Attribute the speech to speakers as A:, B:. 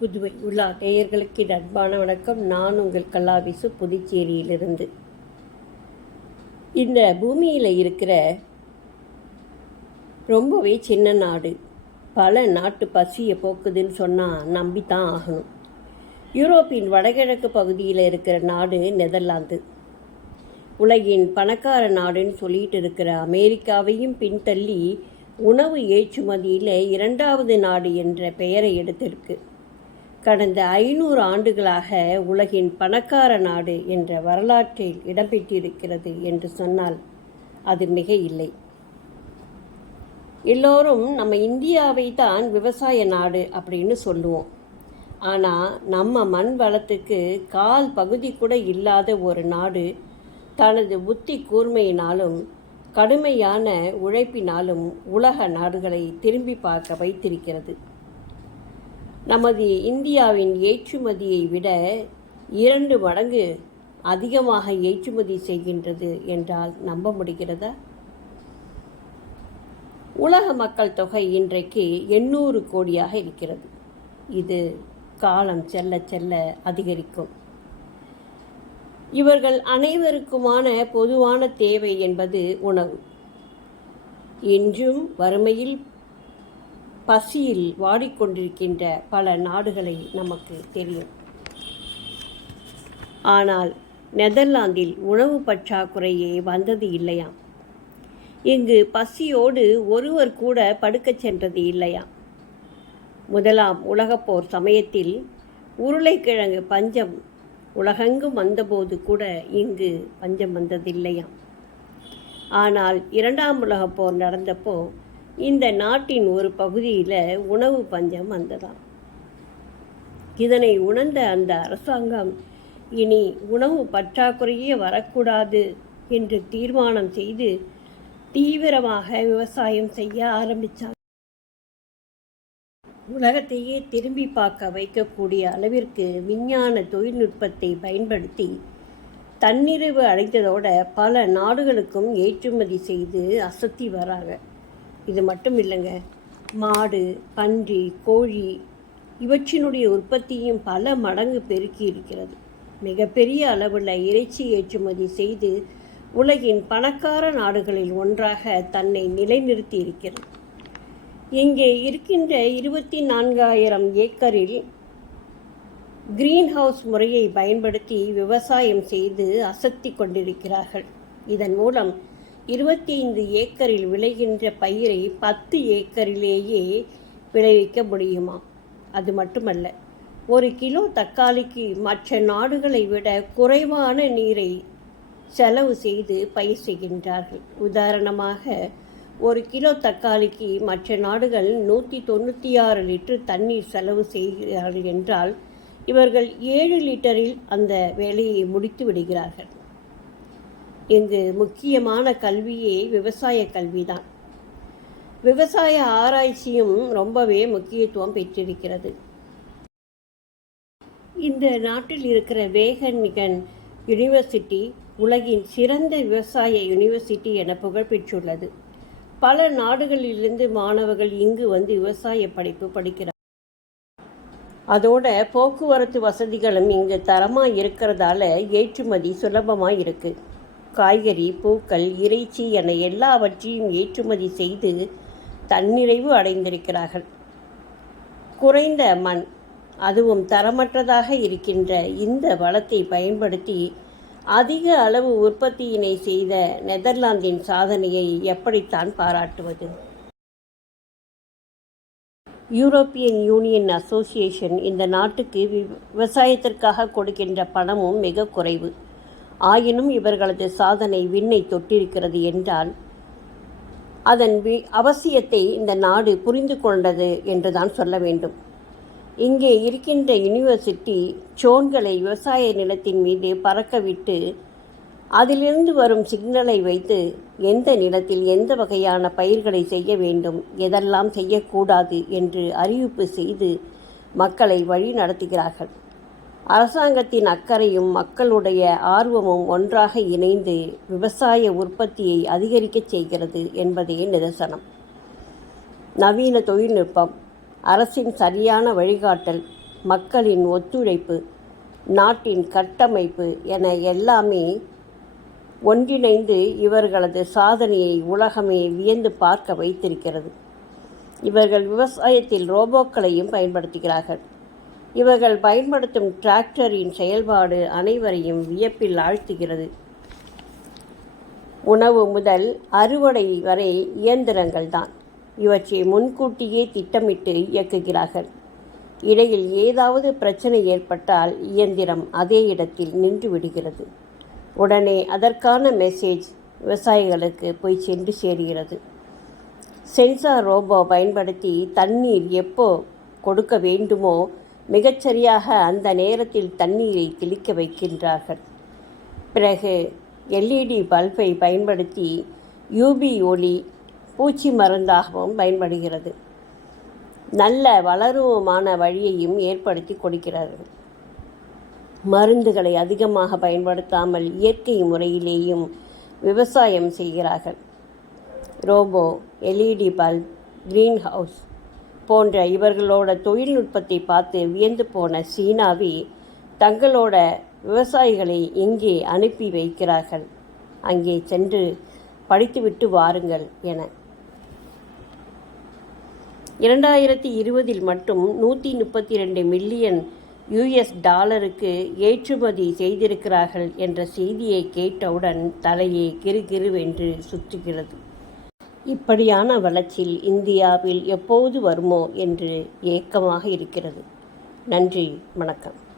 A: புதுவை உலா நேயர்களுக்கு என் அன்பான வணக்கம். நான் உங்கள் கல்லாவிசு புதுச்சேரியிலிருந்து. இந்த பூமியில் இருக்கிற ரொம்பவே சின்ன நாடு. பல நாட்டு பசியை போக்குதுன்னு சொன்னால் நம்பித்தான் ஆகணும். யூரோப்பின் வடகிழக்கு பகுதியில் இருக்கிற நாடு நெதர்லாந்து. உலகின் பணக்கார நாடுன்னு சொல்லிட்டு இருக்கிற அமெரிக்காவையும் பின்தள்ளி உணவு ஏற்றுமதியில் இரண்டாவது நாடு என்ற பெயரை எடுத்திருக்கு. கடந்த ஐநூறு ஆண்டுகளாக உலகின் பணக்கார நாடு என்ற வரலாற்றில் இடம்பெற்றிருக்கிறது என்று சொன்னால் அது மிக இல்லை. எல்லோரும் நம்ம இந்தியாவை தான் விவசாய நாடு அப்படின்னு சொல்லுவோம். ஆனால் நம்ம மண் வளத்துக்கு கால் பகுதி கூட இல்லாத ஒரு நாடு தனது புத்தி கூர்மையினாலும் கடுமையான உழைப்பினாலும் உலக நாடுகளை திரும்பி பார்க்க வைத்திருக்கிறது. நமது இந்தியாவின் ஏற்றுமதியை விட இரண்டு மடங்கு அதிகமாக ஏற்றுமதி செய்கின்றது என்றால் நம்ப முடிகிறதா? உலக மக்கள் தொகை இன்றைக்கு எண்ணூறு கோடியாக இருக்கிறது. இது காலம் செல்ல செல்ல அதிகரிக்கும். இவர்கள் அனைவருக்குமான பொதுவான தேவை என்பது உணவு. இன்றும் வறுமையில் பசியில் வாடிக்கொண்டிருக்கின்ற பல நாடுகளை நமக்கு தெரியும். ஆனால் நெதர்லாந்தில் உணவு பற்றாக்குறையே வந்தது இல்லையாம். இங்கு பசியோடு ஒருவர் கூட படுக்கச் சென்றது இல்லையாம். முதலாம் உலகப்போர் சமயத்தில் உருளைக்கிழங்கு பஞ்சம் உலகெங்கும் வந்தபோது கூட இங்கு பஞ்சம் வந்ததில்லையாம். ஆனால் இரண்டாம் உலகப்போர் நடந்தப்போ இந்த நாட்டின் ஒரு பகுதியில் உணவு பஞ்சம் வந்ததாம். இதனை உணர்ந்த அந்த அரசாங்கம் இனி உணவு பற்றாக்குறையே வரக்கூடாது என்று தீர்மானம் செய்து தீவிரமாக விவசாயம் செய்ய ஆரம்பித்தாங்க உலகத்தையே திரும்பி பார்க்க வைக்கக்கூடிய அளவிற்கு விஞ்ஞான தொழில்நுட்பத்தை பயன்படுத்தி தன்னிறைவு அடைந்ததோட பல நாடுகளுக்கும் ஏற்றுமதி செய்து அசத்தி வராங்க. இது மட்டும் இல்லைங்க. மாடு பன்றி கோழி இவற்றினுடைய உற்பத்தியும் பல மடங்கு பெருக்கி இருக்கிறது. மிகப்பெரிய அளவில் இறைச்சி ஏற்றுமதி செய்து உலகின் பணக்கார நாடுகளில் ஒன்றாக தன்னை நிலைநிறுத்தி இருக்கிறது. இங்கே இருக்கின்ற இருபத்தி நான்காயிரம் ஏக்கரில் கிரீன் ஹவுஸ் முறையை பயன்படுத்தி விவசாயம் செய்து அசத்தி கொண்டிருக்கிறார்கள். இதன் மூலம் இருபத்தி ஐந்து ஏக்கரில் விளைகின்ற பயிரை பத்து ஏக்கரிலேயே விளைவிக்க முடியுமா? அது மட்டுமல்ல ஒரு கிலோ தக்காளிக்கு மற்ற நாடுகளை விட குறைவான நீரை செலவு செய்து பயிர் செய்கின்றார்கள். உதாரணமாக ஒரு கிலோ தக்காளிக்கு மற்ற நாடுகள் நூற்றி தொண்ணூற்றி ஆறு லிட்டர் தண்ணீர் செலவு செய்கிறார்கள் என்றால் இவர்கள் ஏழு லிட்டரில் அந்த வேலையை முடித்து விடுகிறார்கள். இங்கு முக்கியமான கல்வியே விவசாய கல்விதான். விவசாய ஆராய்ச்சியும் ரொம்பவே முக்கியத்துவம் பெற்றிருக்கிறது. இந்த நாட்டில் இருக்கிற வேகன்மிகன் யூனிவர்சிட்டி உலகின் சிறந்த விவசாய யூனிவர்சிட்டி என புகழ்பெற்றுள்ளது பல நாடுகளிலிருந்து மாணவர்கள் இங்கு வந்து விவசாய படிப்பு படிக்கிறார். அதோட போக்குவரத்து வசதிகளும் இங்கு தரமாக இருக்கிறதால ஏற்றுமதி சுலபமாக இருக்குது காய்கறி பூக்கள் இறைச்சி என எல்லாவற்றையும் ஏற்றுமதி செய்து தன்னிறைவு அடைந்திருக்கிறார்கள். குறைந்த மண் அதுவும் தரமற்றதாக இருக்கின்ற இந்த வளத்தை பயன்படுத்தி அதிக அளவு உற்பத்தியினை செய்த நெதர்லாந்தின் சாதனையை எப்படித்தான் பாராட்டுவது? யூரோப்பியன் யூனியன் அசோசியேஷன் இந்த நாட்டுக்கு விவசாயத்திற்காக கொடுக்கின்ற பணமும் மிக குறைவு. ஆயினும் இவர்களது சாதனை விண்ணை தொட்டிருக்கிறது என்றால் அதன் அவசியத்தை இந்த நாடு புரிந்து கொண்டது என்றுதான் சொல்ல வேண்டும். இங்கே இருக்கின்ற யூனிவர்சிட்டி சோன்களை விவசாய நிலத்தின் மீது பறக்கவிட்டு அதிலிருந்து வரும் சிக்னலை வைத்து எந்த நிலத்தில் எந்த வகையான பயிர்களை செய்ய வேண்டும் எதெல்லாம் செய்யக்கூடாது என்று அறிவிப்பு செய்து மக்களை வழி நடத்துகிறார்கள் அரசாங்கத்தின் அக்கறையும் மக்களுடைய ஆர்வமும் ஒன்றாக இணைந்து விவசாய உற்பத்தியை அதிகரிக்கச் செய்கிறது என்பதே நிதர்சனம். நவீன தொழில்நுட்பம் அரசின் சரியான வழிகாட்டல் மக்களின் ஒத்துழைப்பு நாட்டின் கட்டமைப்பு என எல்லாமே ஒன்றிணைந்து இவர்களது சாதனையை உலகமே வியந்து பார்க்க வைத்திருக்கிறது. இவர்கள் விவசாயத்தில் ரோபோக்களையும் பயன்படுத்துகிறார்கள். இவர்கள் பயன்படுத்தும் டிராக்டரின் செயல்பாடு அனைவரையும் வியப்பில் ஆழ்த்துகிறது. உணவு முதல் அறுவடை வரை இயந்திரங்கள் தான். இவற்றை முன்கூட்டியே திட்டமிட்டு இயக்குகிறார்கள். இடையில் ஏதாவது பிரச்சனை ஏற்பட்டால் இயந்திரம் அதே இடத்தில் நின்று விடுகிறது. உடனே அதற்கான மெசேஜ் விவசாயிகளுக்கு போய் சென்று சேர்கிறது. சென்சார் ரோபோ பயன்படுத்தி தண்ணீர் எப்போ கொடுக்க வேண்டுமோ மிகச்சரியாக அந்த நேரத்தில் தண்ணீரை தெளிக்க வைக்கின்றார்கள். பிறகு எல்இடி பல்பை பயன்படுத்தி யூபி ஒளி பூச்சி மருந்தாகவும் பயன்படுகிறது. நல்ல வளருவமான வழியையும் ஏற்படுத்தி கொடுக்கிறார்கள் மருந்துகளை அதிகமாக பயன்படுத்தாமல் இயற்கை முறையிலேயும் விவசாயம் செய்கிறார்கள். Robo LED bulb greenhouse போன்ற இவர்களோட தொழில்நுட்பத்தை பார்த்து வியந்து போன சீனாவி தங்களோட விவசாயிகளை இங்கே அனுப்பி வைக்கிறார்கள்? அங்கே சென்று படித்துவிட்டு வாருங்கள் என. இரண்டாயிரத்தி இருபதில் மட்டும் நூற்றி முப்பத்தி ரெண்டு மில்லியன் யுஎஸ் டாலருக்கு ஏற்றுமதி செய்திருக்கிறார்கள் என்ற செய்தியை கேட்டவுடன் தலையே கிறுகிறுவென்று சுற்றுகிறது. இப்படியான வளர்ச்சியில் இந்தியாவில் எப்போது வருமோ என்று ஏக்கமாக இருக்கிறது. நன்றி வணக்கம்.